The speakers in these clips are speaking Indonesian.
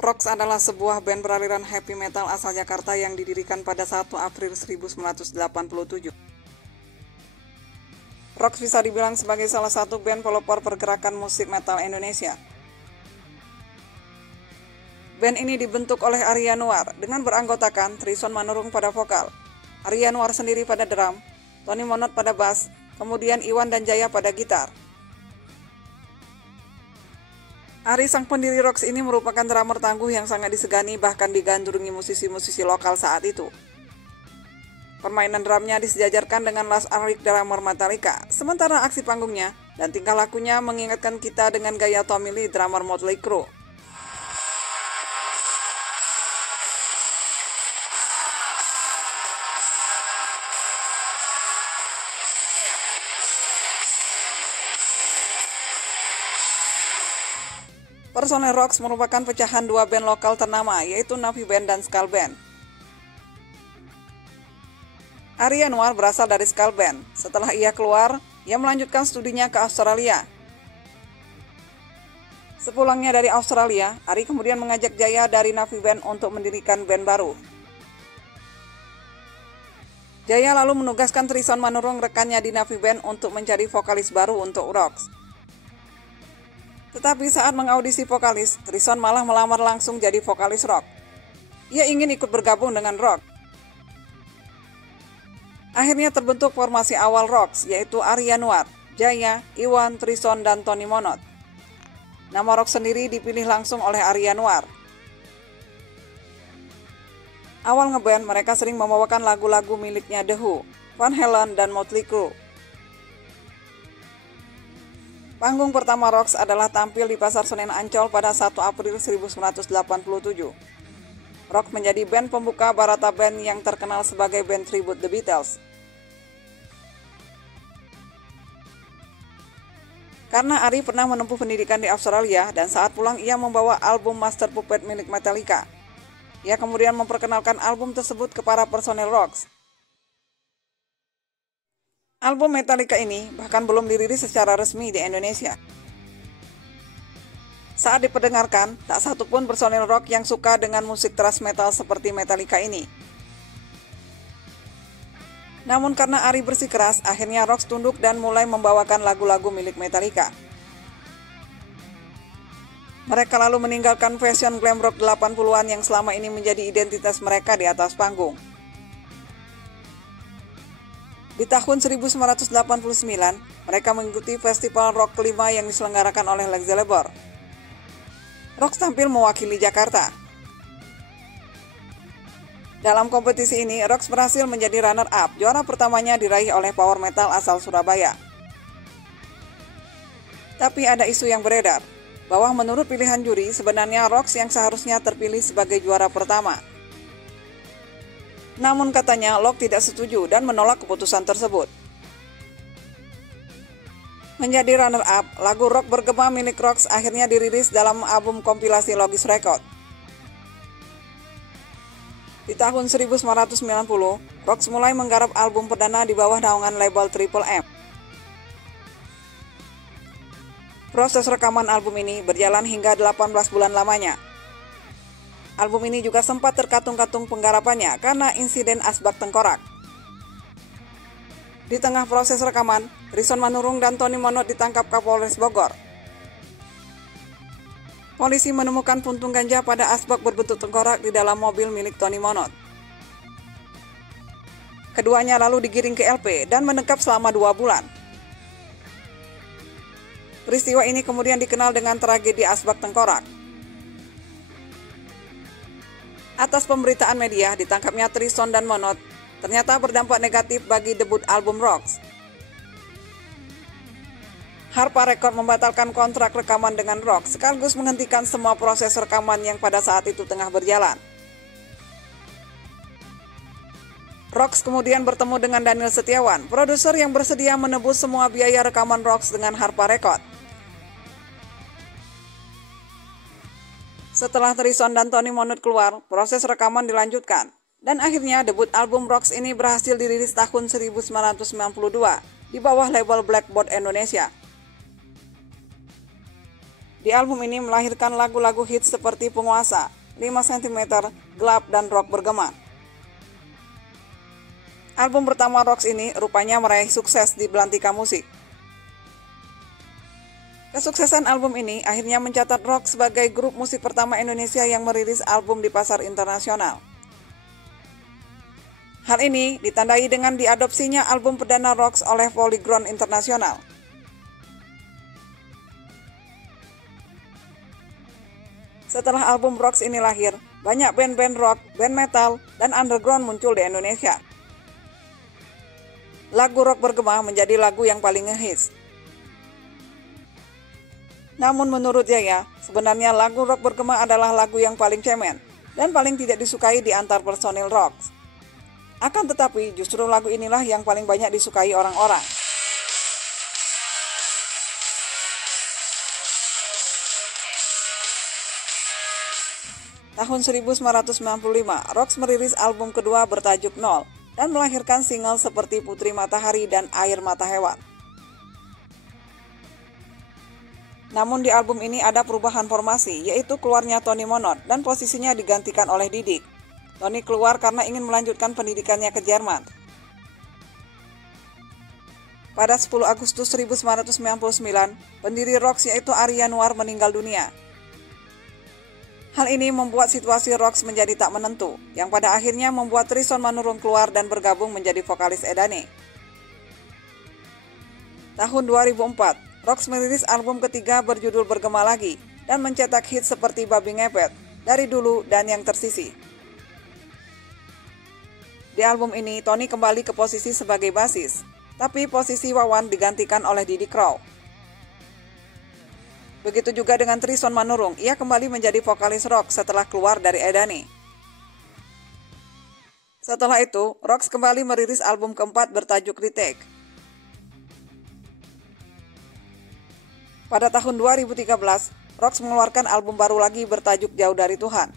Rocks adalah sebuah band beraliran heavy metal asal Jakarta yang didirikan pada 1 April 1987. Rocks bisa dibilang sebagai salah satu band pelopor pergerakan musik metal Indonesia. Band ini dibentuk oleh Arya Nuar dengan beranggotakan Trison Manurung pada vokal, Arya Nuar sendiri pada drum, Tony Monot pada bass, kemudian Iwan dan Jaya pada gitar. Ari, sang pendiri Rocks ini merupakan drummer tangguh yang sangat disegani bahkan digandrungi musisi-musisi lokal saat itu. Permainan drumnya disejajarkan dengan Lars Ulrich, drummer Metallica, sementara aksi panggungnya dan tingkah lakunya mengingatkan kita dengan gaya Tommy Lee, drummer Motley Crue. Personel Rocks merupakan pecahan dua band lokal ternama, yaitu Navi Band dan Skull Band. Arya Nuar berasal dari Skull Band. Setelah ia keluar, ia melanjutkan studinya ke Australia. Sepulangnya dari Australia, Ari kemudian mengajak Jaya dari Navi Band untuk mendirikan band baru. Jaya lalu menugaskan Trison Manurung, rekannya di Navi Band, untuk mencari vokalis baru untuk Rocks. Tetapi saat mengaudisi vokalis, Trison malah melamar langsung jadi vokalis Rock. Ia ingin ikut bergabung dengan Rock. Akhirnya terbentuk formasi awal Rocks, yaitu Arya Nuar, Jaya, Iwan, Trison, dan Tony Monot. Nama Rocks sendiri dipilih langsung oleh Arya Nuar. Awal ngeband, mereka sering membawakan lagu-lagu miliknya The Who, Van Halen, dan Motley Crue. Panggung pertama Rocks adalah tampil di Pasar Senen Ancol pada 1 April 1987. Rocks menjadi band pembuka Barata Band yang terkenal sebagai band tribute The Beatles. Karena Ari pernah menempuh pendidikan di Australia dan saat pulang ia membawa album Master Puppet milik Metallica. Ia kemudian memperkenalkan album tersebut ke para personel Rocks. Album Metallica ini bahkan belum dirilis secara resmi di Indonesia. Saat diperdengarkan, tak satu pun personel Rock yang suka dengan musik thrash metal seperti Metallica ini. Namun karena Ari bersikeras, akhirnya Rocks tunduk dan mulai membawakan lagu-lagu milik Metallica. Mereka lalu meninggalkan fashion glam rock 80-an yang selama ini menjadi identitas mereka di atas panggung. Di tahun 1989, mereka mengikuti festival rock kelima yang diselenggarakan oleh Led Zeppelin. Rocks tampil mewakili Jakarta. Dalam kompetisi ini, Rocks berhasil menjadi runner-up. Juara pertamanya diraih oleh power metal asal Surabaya. Tapi ada isu yang beredar, bahwa menurut pilihan juri, sebenarnya Rocks yang seharusnya terpilih sebagai juara pertama. Namun katanya Lok tidak setuju dan menolak keputusan tersebut. Menjadi runner-up, lagu rock bergema milik Rocks akhirnya dirilis dalam album kompilasi Logis Record. Di tahun 1990, Rocks mulai menggarap album perdana di bawah naungan label Triple M. Proses rekaman album ini berjalan hingga 18 bulan lamanya. Album ini juga sempat terkatung-katung penggarapannya karena insiden asbak tengkorak. Di tengah proses rekaman, Trison Manurung dan Tony Monot ditangkap Kapolres Bogor. Polisi menemukan puntung ganja pada asbak berbentuk tengkorak di dalam mobil milik Tony Monot. Keduanya lalu digiring ke LP dan menetap selama 2 bulan. Peristiwa ini kemudian dikenal dengan tragedi asbak tengkorak. Atas pemberitaan media, ditangkapnya Trison dan Monot ternyata berdampak negatif bagi debut album Rocks. Harpa Record membatalkan kontrak rekaman dengan Rocks sekaligus menghentikan semua proses rekaman yang pada saat itu tengah berjalan. Rocks kemudian bertemu dengan Daniel Setiawan, produser yang bersedia menebus semua biaya rekaman Rocks dengan Harpa Record. Setelah Trison dan Tony Monot keluar, proses rekaman dilanjutkan. Dan akhirnya debut album Rocks ini berhasil dirilis tahun 1992 di bawah label Blackboard Indonesia. Di album ini melahirkan lagu-lagu hits seperti Penguasa, 5 cm, Gelap, dan Rock Bergema. Album pertama Rocks ini rupanya meraih sukses di belantika musik. Kesuksesan album ini akhirnya mencatat Rocks sebagai grup musik pertama Indonesia yang merilis album di pasar internasional. Hal ini ditandai dengan diadopsinya album perdana Rocks oleh Polygram Internasional. Setelah album Rocks ini lahir, banyak band-band rock, band metal, dan underground muncul di Indonesia. Lagu Rock Bergema menjadi lagu yang paling ngehits. Namun menurut Jaya, sebenarnya lagu Rock Bergema adalah lagu yang paling cemen dan paling tidak disukai di antar personil Rocks. Akan tetapi justru lagu inilah yang paling banyak disukai orang-orang. Tahun 1995, Rocks merilis album kedua bertajuk Nol dan melahirkan single seperti Putri Matahari dan Air Mata Hewan. Namun di album ini ada perubahan formasi, yaitu keluarnya Tony Monod dan posisinya digantikan oleh Didik. Tony keluar karena ingin melanjutkan pendidikannya ke Jerman. Pada 10 Agustus 1999, pendiri Rocks yaitu Ari Yanuar meninggal dunia. Hal ini membuat situasi Rocks menjadi tak menentu, yang pada akhirnya membuat Trison Manurung keluar dan bergabung menjadi vokalis Edane. Tahun 2004, Rocks merilis album ketiga berjudul Bergema Lagi dan mencetak hits seperti Babi Ngepet, Dari Dulu, dan Yang Tersisi. Di album ini, Tony kembali ke posisi sebagai basis, tapi posisi Wawan digantikan oleh Didi Crow. Begitu juga dengan Trison Manurung, ia kembali menjadi vokalis rock setelah keluar dari Edane. Setelah itu, Rocks kembali merilis album keempat bertajuk Retake. Pada tahun 2013, Rocks mengeluarkan album baru lagi bertajuk Jauh Dari Tuhan.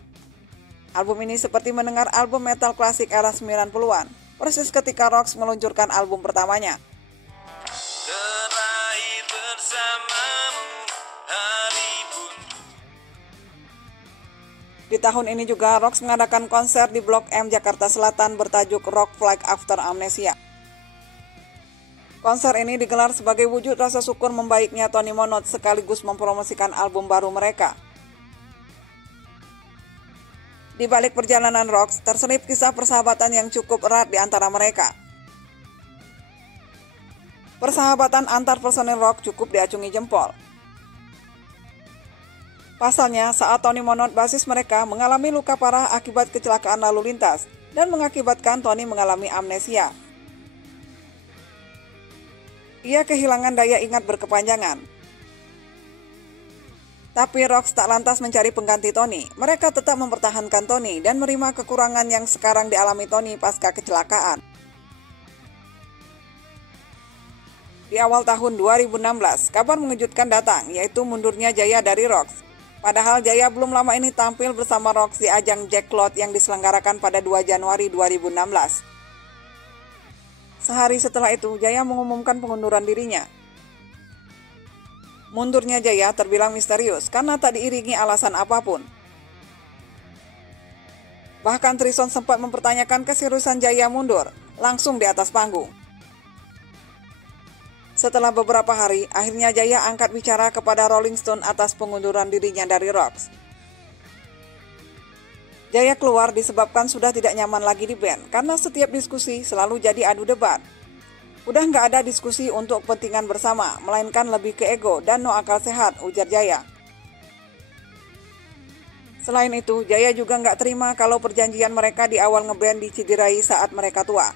Album ini seperti mendengar album metal klasik era 90-an, persis ketika Rocks meluncurkan album pertamanya. Di tahun ini juga Rocks mengadakan konser di Blok M Jakarta Selatan bertajuk Rock Flag After Amnesia. Konser ini digelar sebagai wujud rasa syukur membaiknya Tony Monod sekaligus mempromosikan album baru mereka. Di balik perjalanan Rocks, terselip kisah persahabatan yang cukup erat di antara mereka. Persahabatan antar personil Rock cukup diacungi jempol. Pasalnya, saat Tony Monod basis mereka mengalami luka parah akibat kecelakaan lalu lintas dan mengakibatkan Tony mengalami amnesia. Ia kehilangan daya ingat berkepanjangan. Tapi Rocks tak lantas mencari pengganti Tony. Mereka tetap mempertahankan Tony dan menerima kekurangan yang sekarang dialami Tony pasca kecelakaan. Di awal tahun 2016, kabar mengejutkan datang, yaitu mundurnya Jaya dari Rocks. Padahal Jaya belum lama ini tampil bersama Rocks di ajang Jack Cloth yang diselenggarakan pada 2 Januari 2016. Sehari setelah itu, Jaya mengumumkan pengunduran dirinya. Mundurnya Jaya terbilang misterius karena tak diiringi alasan apapun. Bahkan Trison sempat mempertanyakan keseriusan Jaya mundur, langsung di atas panggung. Setelah beberapa hari, akhirnya Jaya angkat bicara kepada Rolling Stone atas pengunduran dirinya dari Rocks. Jaya keluar disebabkan sudah tidak nyaman lagi di band, karena setiap diskusi selalu jadi adu debat. Udah nggak ada diskusi untuk kepentingan bersama, melainkan lebih ke ego dan no akal sehat, ujar Jaya. Selain itu, Jaya juga nggak terima kalau perjanjian mereka di awal ngeband diciderai saat mereka tua.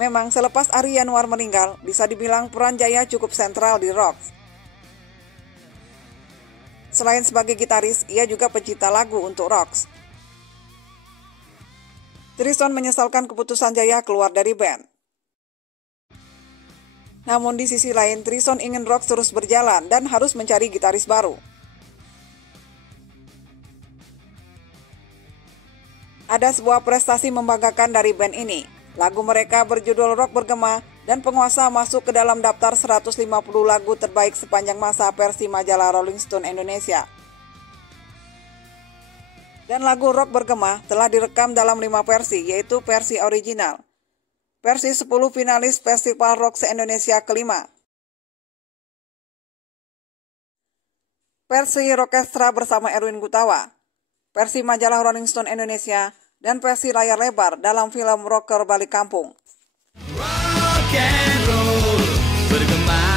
Memang selepas Ari Yanuar meninggal, bisa dibilang peran Jaya cukup sentral di Rocks. Selain sebagai gitaris, ia juga pencipta lagu untuk Rocks. Trison menyesalkan keputusan Jaya keluar dari band. Namun di sisi lain, Trison ingin Rocks terus berjalan dan harus mencari gitaris baru. Ada sebuah prestasi membanggakan dari band ini. Lagu mereka berjudul Rock Bergema dan penguasa masuk ke dalam daftar 150 lagu terbaik sepanjang masa versi majalah Rolling Stone Indonesia. Dan lagu Rock Bergema telah direkam dalam 5 versi, yaitu versi original, versi 10 finalis Festival Rock se-Indonesia kelima, versi orkestra bersama Erwin Gutawa, versi majalah Rolling Stone Indonesia, dan versi layar lebar dalam film Rocker Balik Kampung. Rock and roll bergema